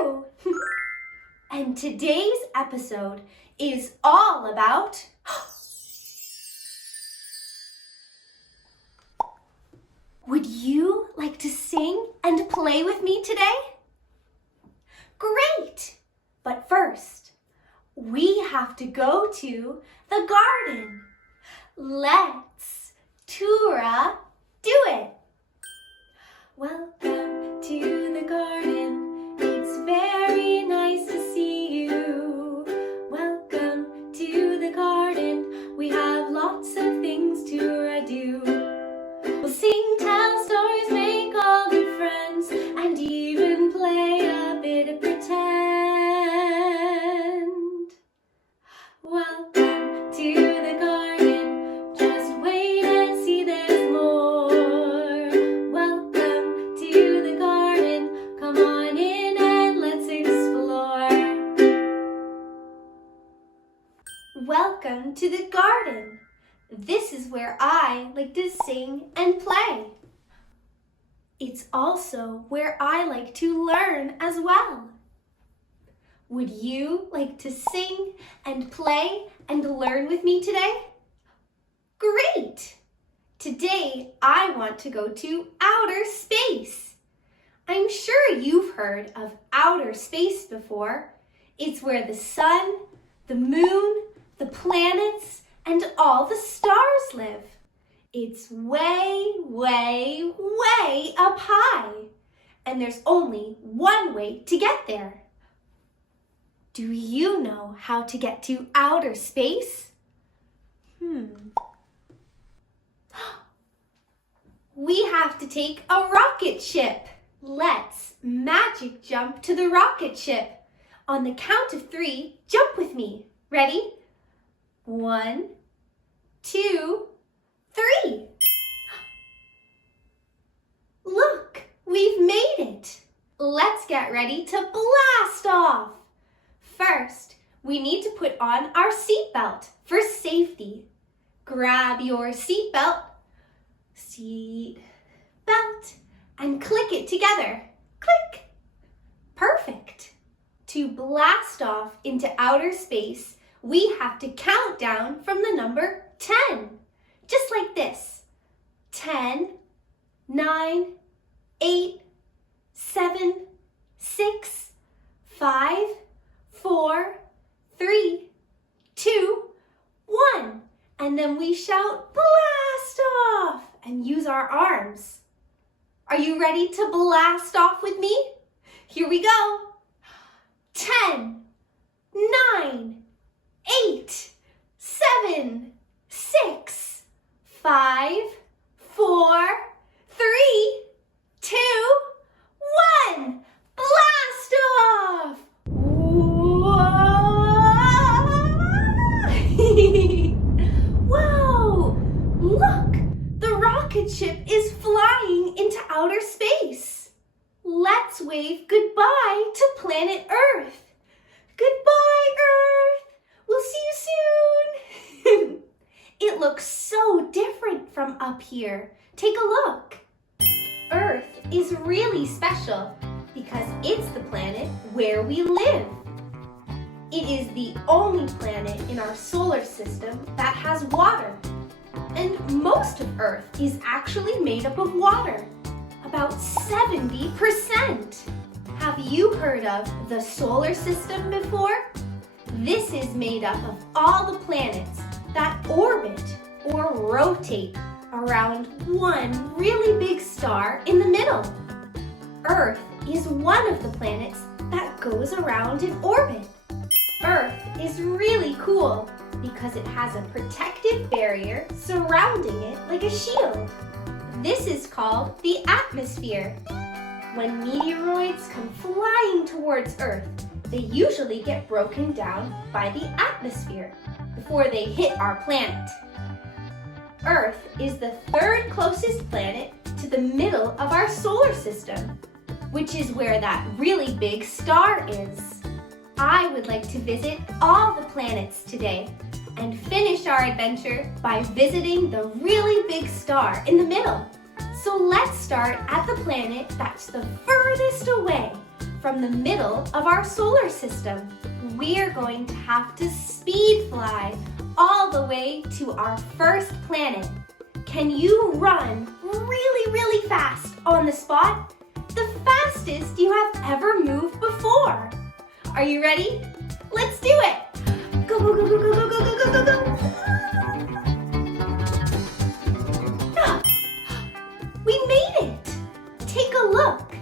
Roo! And today's episode is all about Would you like to sing and play with me today? Great! But first, we have to go to the garden. Let's Toora do it! Welcome to the garden. It's very nice to see you. Welcome to the garden. We have lots of things to do. We'll sing, tell stories, make all new friends, and even play a bit of pretend. Welcome to the garden. Just wait and see, there's more. Welcome to the garden. Come on in and let's explore. Welcome to the garden. This is where I like to sing and play. It's also where I like to learn as well. Would you like to sing and play and learn with me today? Great! Today I want to go to outer space. I'm sure you've heard of outer space before. It's where the sun, the moon, the planets, and all the stars live. It's way, way, way up high, and there's only one way to get there. Do you know how to get to outer space? We have to take a rocket ship. Let's magic jump to the rocket ship. On the count of 3, jump with me. Ready? 1, 2, 3. Look, we've made it. Let's get ready to blast off. First, we need to put on our seatbelt for safety. Grab your seatbelt, and click it together. Click. Perfect. To blast off into outer space, we have to count down from the number 10, just like this. 10, 9, 8, 7, 6, 5, 4, 3, 2, 1. And then we shout, blast off, and use our arms. Are you ready to blast off with me? Here we go. 10, 9, 8, 7, 6, 5, 4, 3, 2, 1. Blast off! Whoa! Look! The rocket ship is flying into outer space. Let's wave goodbye to planet Earth. Goodbye, Earth! We'll see you soon. It looks so different from up here. Take a look. Earth is really special because it's the planet where we live. It is the only planet in our solar system that has water. And most of Earth is actually made up of water, about 70%. Have you heard of the solar system before? This is made up of all the planets that orbit or rotate around one really big star in the middle. Earth is one of the planets that goes around in orbit. Earth is really cool because it has a protective barrier surrounding it like a shield. This is called the atmosphere. When meteoroids come flying towards Earth, they usually get broken down by the atmosphere before they hit our planet. Earth is the 3rd closest planet to the middle of our solar system, which is where that really big star is. I would like to visit all the planets today and finish our adventure by visiting the really big star in the middle. So let's start at the planet that's the furthest away from the middle of our solar system. We're going to have to speed fly all the way to our first planet. Can you run really, really fast on the spot? The fastest you have ever moved before. Are you ready? Let's do it! Go, go, go, go, go, go, go, go, go, go, go! We made it! Take a look.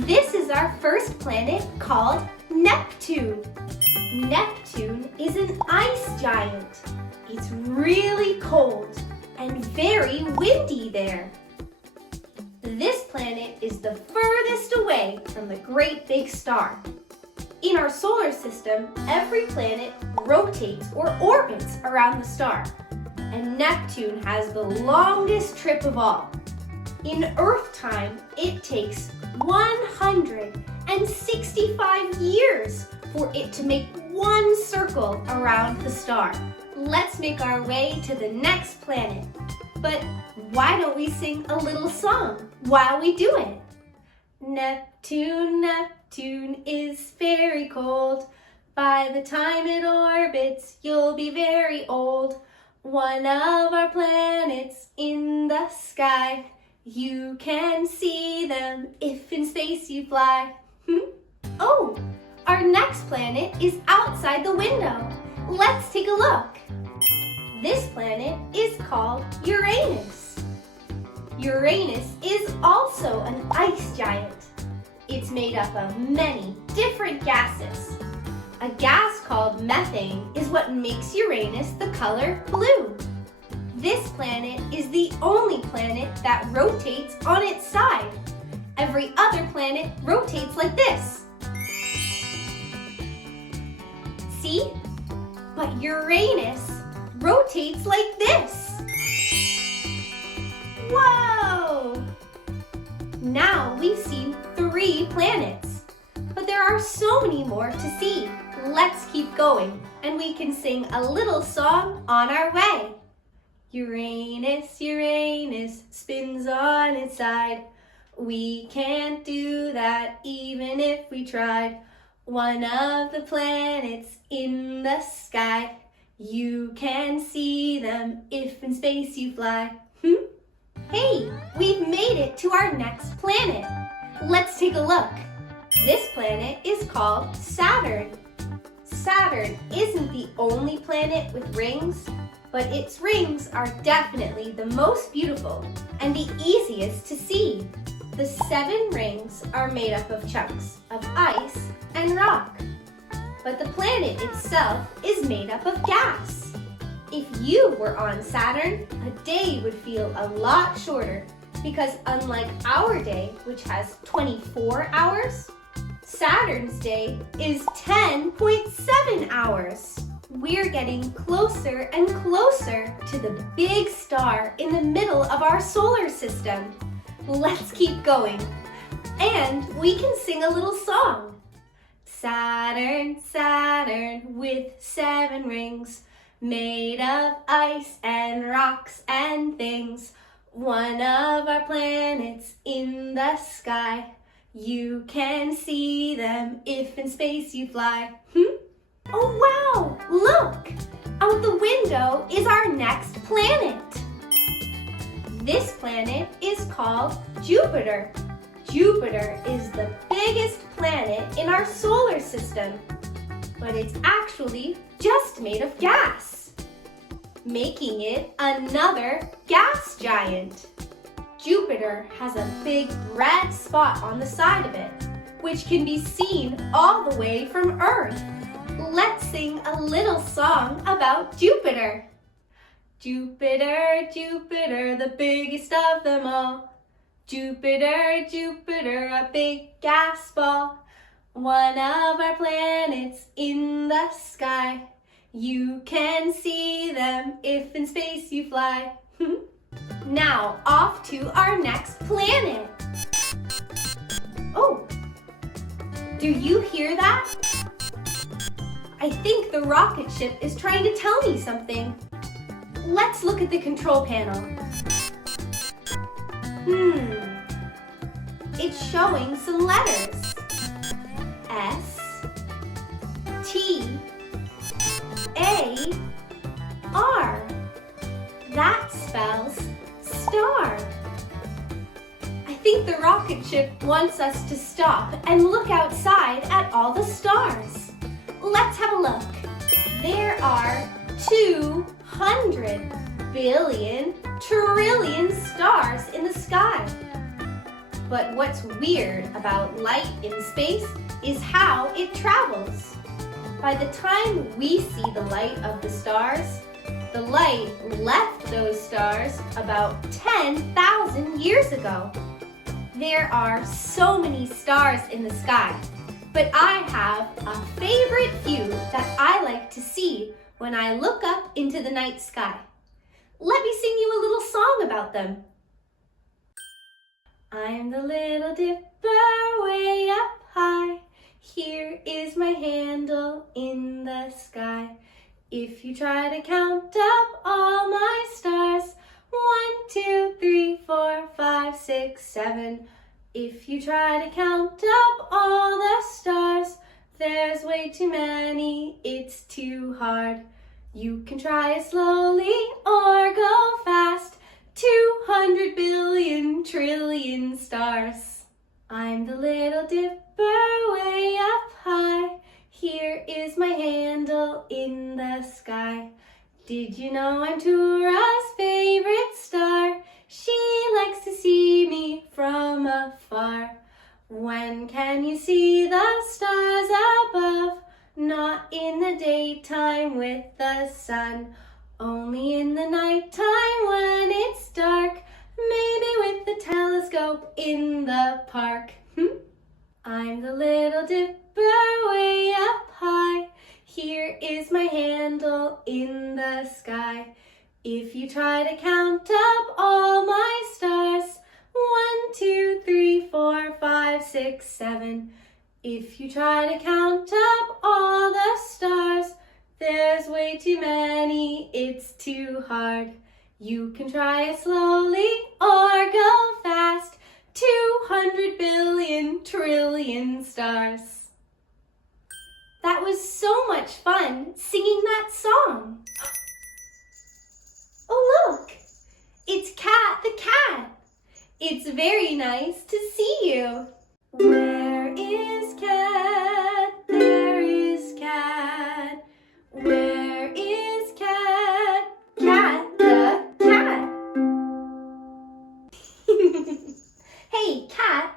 This is our first planet called Neptune. Neptune is an ice giant. It's really cold and very windy there. This planet is the furthest away from the great big star. In our solar system, every planet rotates or orbits around the star, and Neptune has the longest trip of all. In Earth time, it takes 165 years for it to make one circle around the star. Let's make our way to the next planet. But why don't we sing a little song while we do it? Neptune, Neptune is very cold. By the time it orbits, you'll be very old. One of our planets in the sky. You can see them if in space you fly. Oh, our next planet is outside the window. Let's take a look. This planet is called Uranus. Uranus is also an ice giant. It's made up of many different gases. A gas called methane is what makes Uranus the color blue. This planet is the only planet that rotates on its side. Every other planet rotates like this. See? But Uranus rotates like this. Whoa! Now we've seen 3 planets, but there are so many more to see. Let's keep going, and we can sing a little song on our way. Uranus, Uranus spins on its side. We can't do that even if we tried. One of the planets in the sky. You can see them if in space you fly. Hey, we've made it to our next planet. Let's take a look. This planet is called Saturn. Saturn isn't the only planet with rings, but its rings are definitely the most beautiful and the easiest to see. The 7 rings are made up of chunks of ice and rock, but the planet itself is made up of gas. If you were on Saturn, a day would feel a lot shorter because unlike our day, which has 24 hours, Saturn's day is 10.7 hours. We're getting closer and closer to the big star in the middle of our solar system. Let's keep going. And we can sing a little song. Saturn, Saturn with 7 rings, made of ice and rocks and things. One of our planets in the sky. You can see them if in space you fly. Oh wow, look! Out the window is our next planet. This planet is called Jupiter. Jupiter is the biggest planet in our solar system, but it's actually just made of gas, making it another gas giant. Jupiter has a big red spot on the side of it, which can be seen all the way from Earth. Let's sing a little song about Jupiter. Jupiter, Jupiter, the biggest of them all. Jupiter, Jupiter, a big gas ball. One of our planets in the sky. You can see them if in space you fly. Now, off to our next planet. Oh, do you hear that? I think the rocket ship is trying to tell me something. Let's look at the control panel. It's showing some letters. R. That spells star. I think the rocket ship wants us to stop and look outside at all the stars. Let's have a look. There are 200 billion trillion stars in the sky. But what's weird about light in space is how it travels. By the time we see the light of the stars, the light left those stars about 10,000 years ago. There are so many stars in the sky, but I have a favorite few that I like to see when I look up into the night sky. Let me sing you a little song about them. I'm the little dipper way up high. Here is my handle in the sky. If you try to count up all my stars, 1, 2, 3, 4, 5, 6, 7. If you try to count up all the stars, there's way too many, it's too hard. You can try it slowly or go fast. 200 billion trillion stars. I'm the little dipper way up high. Here is my handle in the sky. Did you know I'm Toora's favorite star? She likes to see me from afar. When can you see the stars above? Not in the daytime with the sun. Only in the nighttime when it's dark. Maybe with the telescope in the park. I'm the little dipper way up high. Here is my handle in the sky. If you try to count up all my stars, 1, 2, 3, 4, 5, 6, 7. If you try to count up all the stars, there's way too many, it's too hard. You can try it slowly or go fast. 200 billion trillion stars. That was so much fun singing that song. Oh look, it's Cat the cat. It's very nice to see you. Where is Cat? There is Cat. Where is Cat? Cat the cat. Hey, Cat,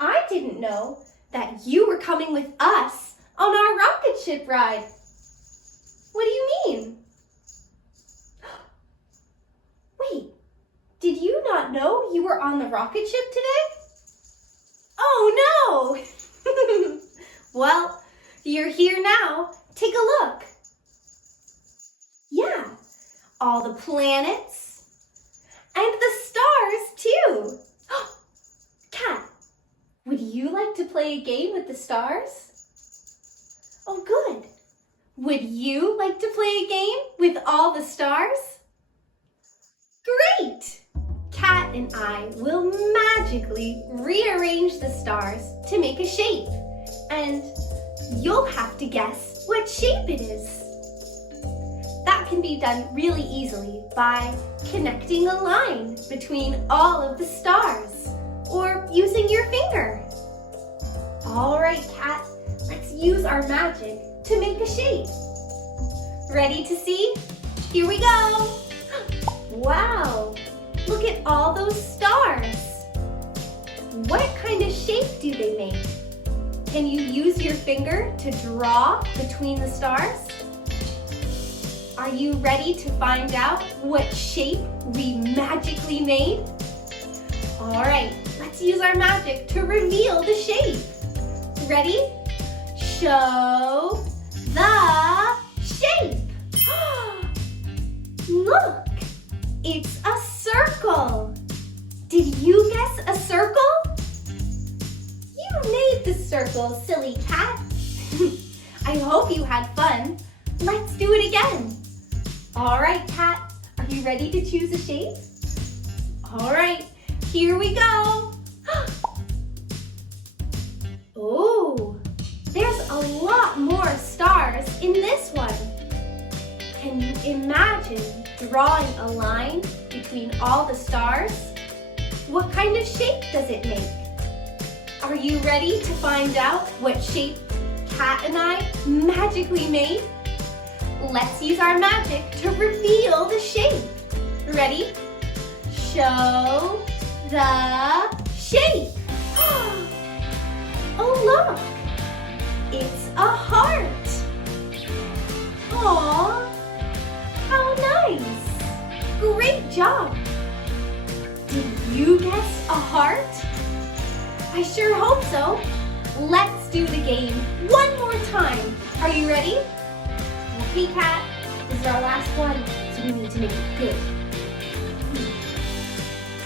I didn't know that you were coming with us on our rocket ship ride. What do you mean? Wait, did you not know you were on the rocket ship today? Oh no! Well, you're here now. Take a look. Yeah, all the planets and the stars too. Cat, would you like to play a game with the stars? Oh, good. Would you like to play a game with all the stars? Great! Cat and I will magically rearrange the stars to make a shape. And you'll have to guess what shape it is. That can be done really easily by connecting a line between all of the stars or using your finger. All right, Cat, let's use our magic to make a shape. Ready to see? Here we go. Wow, look at all those stars. What kind of shape do they make? Can you use your finger to draw between the stars? Are you ready to find out what shape we magically made? All right, let's use our magic to reveal the shape. Ready? Show the shape. Look, it's a circle. Did you guess a circle? You made the circle, silly cat. I hope you had fun. Let's do it again. All right, Cat, are you ready to choose a shape? All right, here we go. Oh, there's a lot more stars in this one. mountain drawing a line between all the stars? What kind of shape does it make? Are you ready to find out what shape Kat and I magically made? Let's use our magic to reveal the shape. Ready? Show the shape. Oh, look! It's a heart. Aw, how nice! Great job! Did you guess a heart? I sure hope so. Let's do the game one more time. Are you ready? Okay, Kat, this is our last one, so we need to make it good.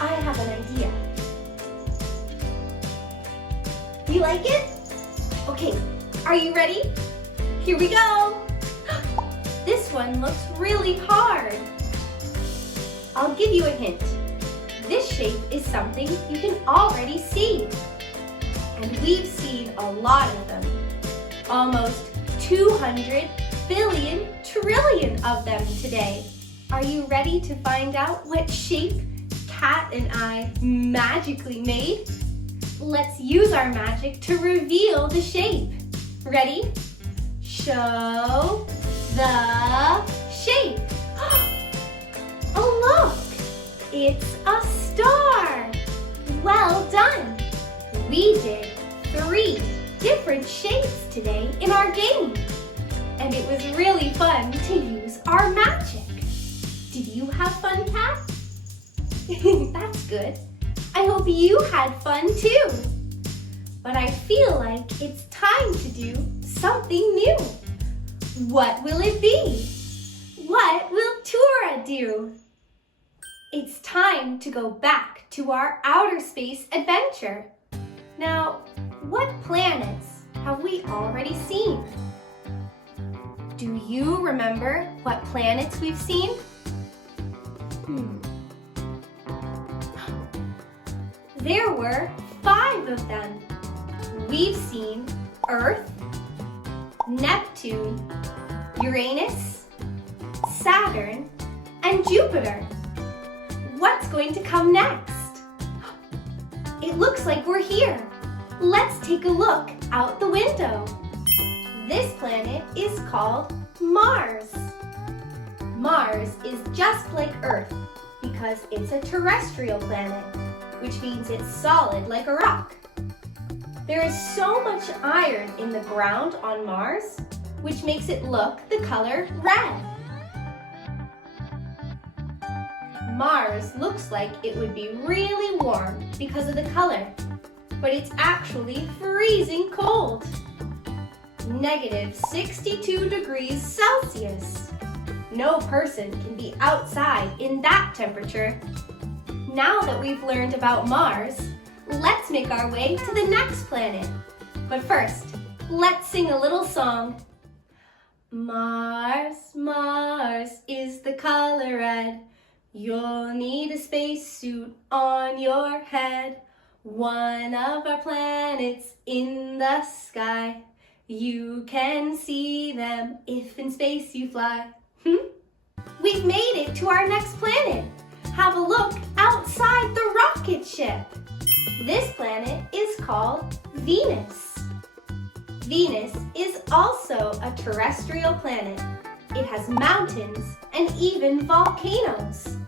I have an idea. You like it? Okay, are you ready? Here we go. This one looks really hard. I'll give you a hint. This shape is something you can already see. And we've seen a lot of them. Almost 200 billion trillion of them today. Are you ready to find out what shape Kat and I magically made? Let's use our magic to reveal the shape. Ready? Show the shape. Oh, look! It's a star! Well done! We did 3 different shapes today in our game. And it was really fun to use our magic. Did you have fun, Kat? That's good. I hope you had fun too. But I feel like it's time to do something new. What will it be? What will Toora do? It's time to go back to our outer space adventure. Now, what planets have we already seen? Do you remember what planets we've seen? There were 5 of them. We've seen Earth, Neptune, Uranus, Saturn, and Jupiter. What's going to come next? It looks like we're here. Let's take a look out the window. This planet is called Mars. Mars is just like Earth because it's a terrestrial planet, which means it's solid like a rock. There is so much iron in the ground on Mars, which makes it look the color red. Mars looks like it would be really warm because of the color, but it's actually freezing cold. -62 degrees Celsius. No person can be outside in that temperature. Now that we've learned about Mars, let's make our way to the next planet. But first, let's sing a little song. Mars, Mars is the color red. You'll need a spacesuit on your head. One of our planets in the sky. You can see them if in space you fly. We've made it to our next planet. Have a look outside the rocket ship. This planet is called Venus. Venus is also a terrestrial planet. It has mountains and even volcanoes.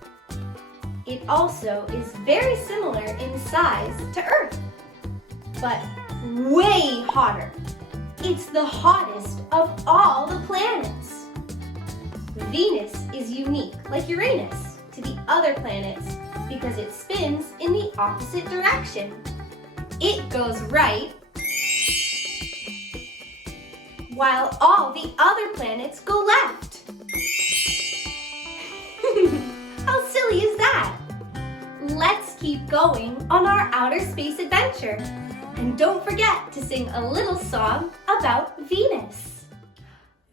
It also is very similar in size to Earth, but way hotter. It's the hottest of all the planets. Venus is unique, like Uranus, to the other planets because it spins in the opposite direction. It goes right, while all the other planets go left. How silly is that? Let's keep going on our outer space adventure. And don't forget to sing a little song about Venus.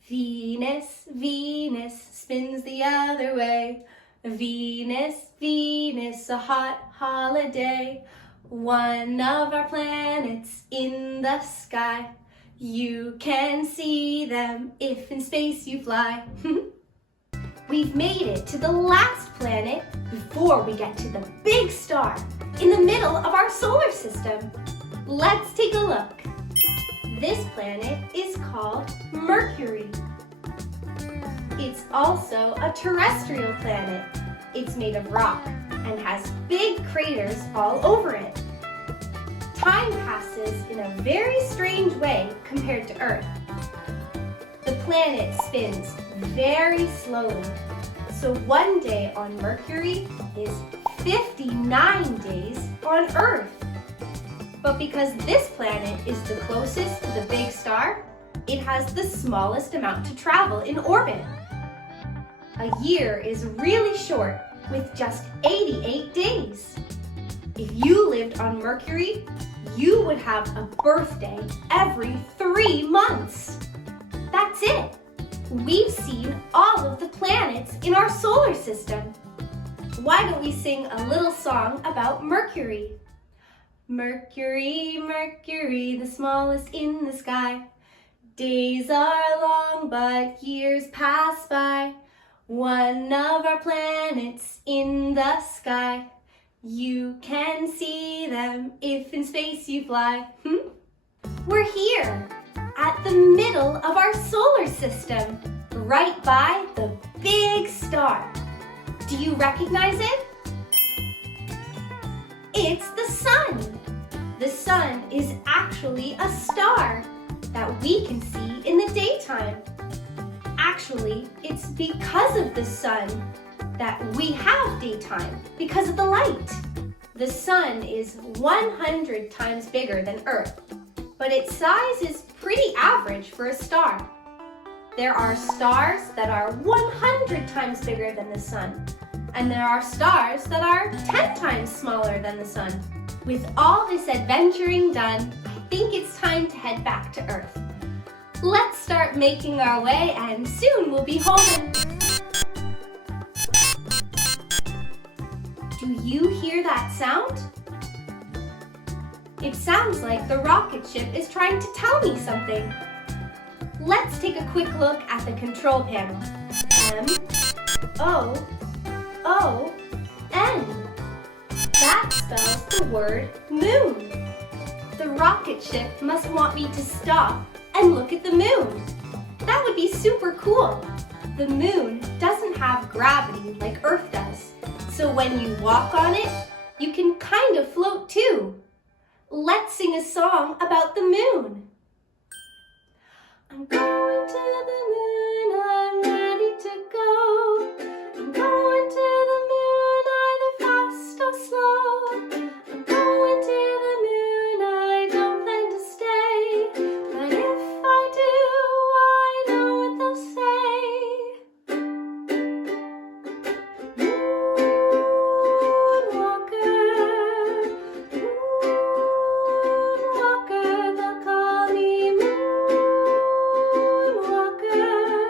Venus, Venus spins the other way. Venus, Venus, a hot holiday. One of our planets in the sky. You can see them if in space you fly. We've made it to the last planet before we get to the big star in the middle of our solar system. Let's take a look. This planet is called Mercury. It's also a terrestrial planet. It's made of rock and has big craters all over it. Time passes in a very strange way compared to Earth. The planet spins very slowly, so one day on Mercury is 59 days on Earth. But because this planet is the closest to the big star, it has the smallest amount to travel in orbit. A year is really short, with just 88 days. If you lived on Mercury, you would have a birthday every 3 months. That's it. We've seen all of the planets in our solar system. Why don't we sing a little song about Mercury? Mercury, Mercury, the smallest in the sky. Days are long, but years pass by. One of our planets in the sky. You can see them if in space you fly. We're here at the middle of our solar system, right by the big star. Do you recognize it? It's the sun. The sun is actually a star that we can see in the daytime. Actually, it's because of the sun that we have daytime, because of the light. The sun is 100 times bigger than Earth, but its size is pretty average for a star. There are stars that are 100 times bigger than the sun, and there are stars that are 10 times smaller than the sun. With all this adventuring done, I think it's time to head back to Earth. Let's start making our way, and soon we'll be home. Do you hear that sound? It sounds like the rocket ship is trying to tell me something. Let's take a quick look at the control panel. M-O-O-N. That spells the word moon. The rocket ship must want me to stop and look at the moon. That would be super cool. The moon doesn't have gravity like Earth does, so when you walk on it, you can kind of float too. Let's sing a song about the moon. I'm going to the moon, I'm ready to go. I'm going to the moon, either fast or slow. I'm going to the moon, I don't plan to stay. But if I do, I know what they'll say. Moonwalker, moonwalker, they'll call me moonwalker.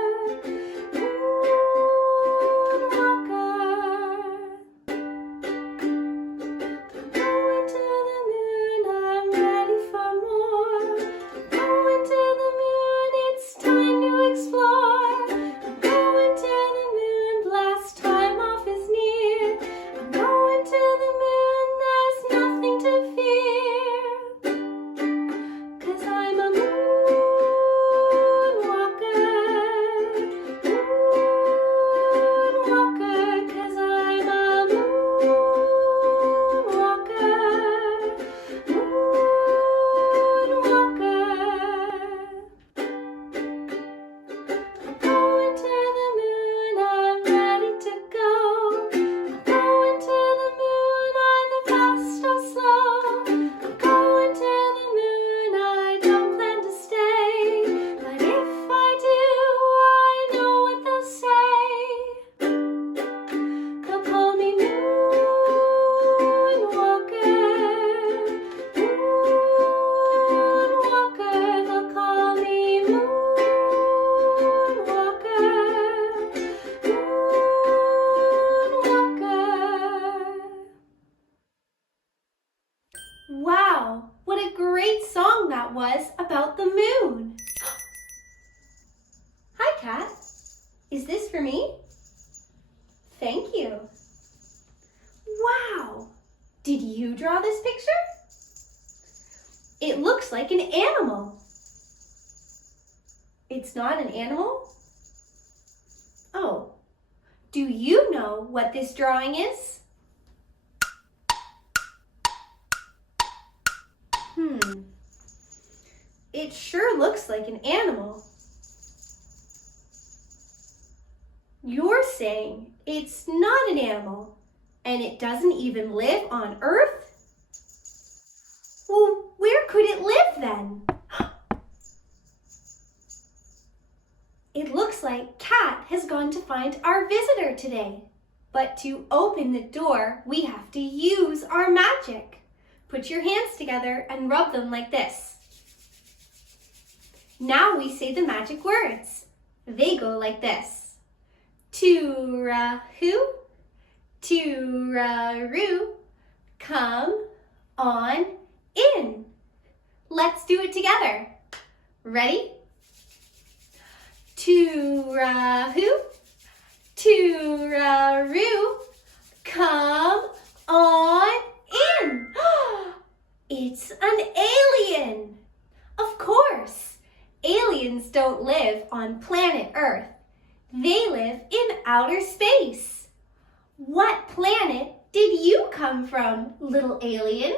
picture? It looks like an animal. It's not an animal? Oh, do you know what this drawing is? It sure looks like an animal. You're saying it's not an animal and it doesn't even live on Earth? Well, where could it live then? It looks like Kat has gone to find our visitor today. But to open the door, we have to use our magic. Put your hands together and rub them like this. Now we say the magic words. They go like this. Toora Roo, Toora Roo, come on in. Let's do it together. Ready? Toora Roo, Toora Roo, come on in. It's an alien. Of course, aliens don't live on planet Earth. They live in outer space. What planet did you come from, little alien?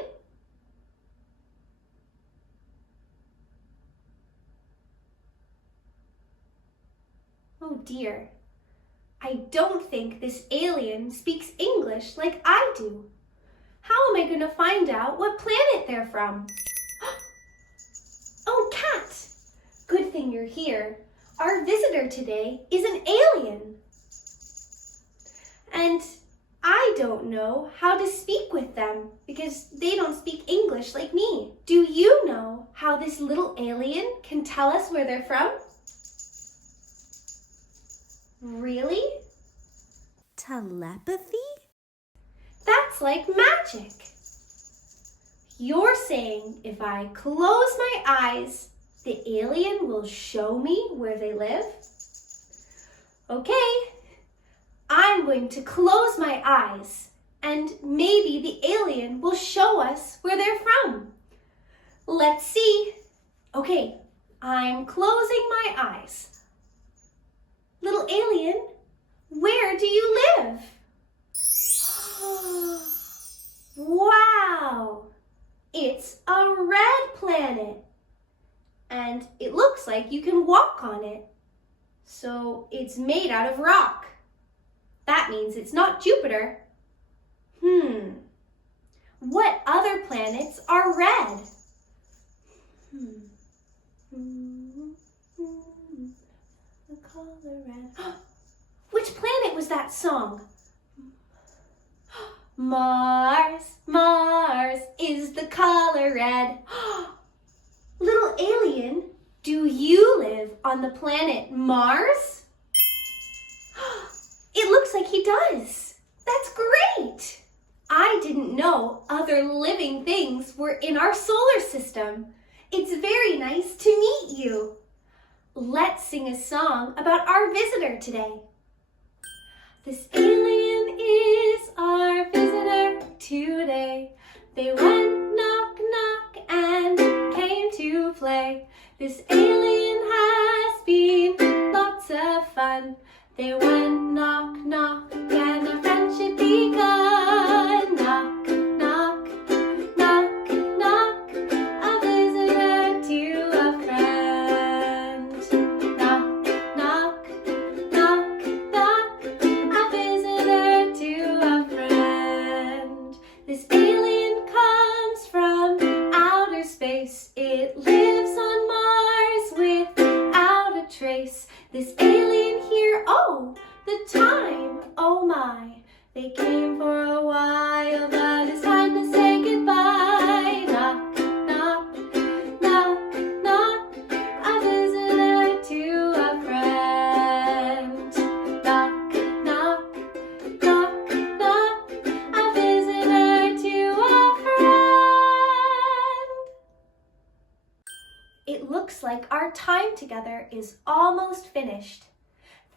Oh dear, I don't think this alien speaks English like I do. How am I going to find out what planet they're from? Oh, Kat! Good thing you're here. Our visitor today is an alien. And I don't know how to speak with them because they don't speak English like me. Do you know how this little alien can tell us where they're from? Really? Telepathy? That's like magic. You're saying if I close my eyes, the alien will show me where they live? Okay, I'm going to close my eyes and maybe the alien will show us where they're from. Let's see. Okay, I'm closing my eyes. Little alien, where do you live? Wow, it's a red planet. And it looks like you can walk on it. So it's made out of rock. That means it's not Jupiter. What other planets are red? The color red. Which planet was that song? Mars, Mars is the color red. Little alien, do you live on the planet Mars? It looks like he does. That's great. I didn't know other living things were in our solar system. It's very nice to meet you. Let's sing a song about our visitor today. This alien is our visitor today. They went knock knock and came to play. This alien has been lots of fun. They went knock knock and a friendship begun. Knock knock knock knock, a visitor to a friend. Knock knock knock knock, a visitor to a friend. This alien comes from outer space. It lives on Mars without a trace. This alien here, oh, the time, oh my. They came for a while, but it's time to say goodbye. Knock, knock, knock, knock, a visitor to a friend. Knock, knock, knock, knock, a visitor to a friend. It looks like our time together is almost finished.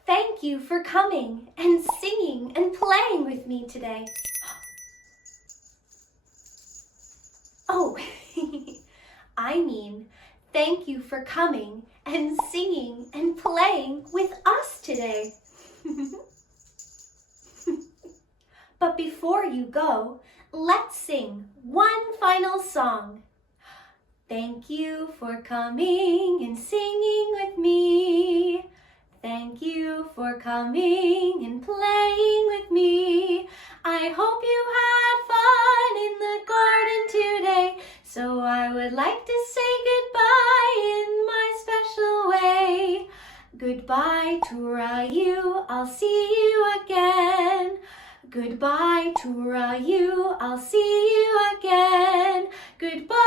Thank you for coming and singing and playing with me today. Oh, I mean, thank you for coming and singing and playing with us today. But before you go, let's sing one final song. Thank you for coming and singing with me. Thank you for coming and playing with me. I hope you had fun in the garden today. So I would like to say goodbye in my special way. Goodbye, Toora Roo, I'll see you again. Goodbye, Toora Roo, I'll see you again. Goodbye.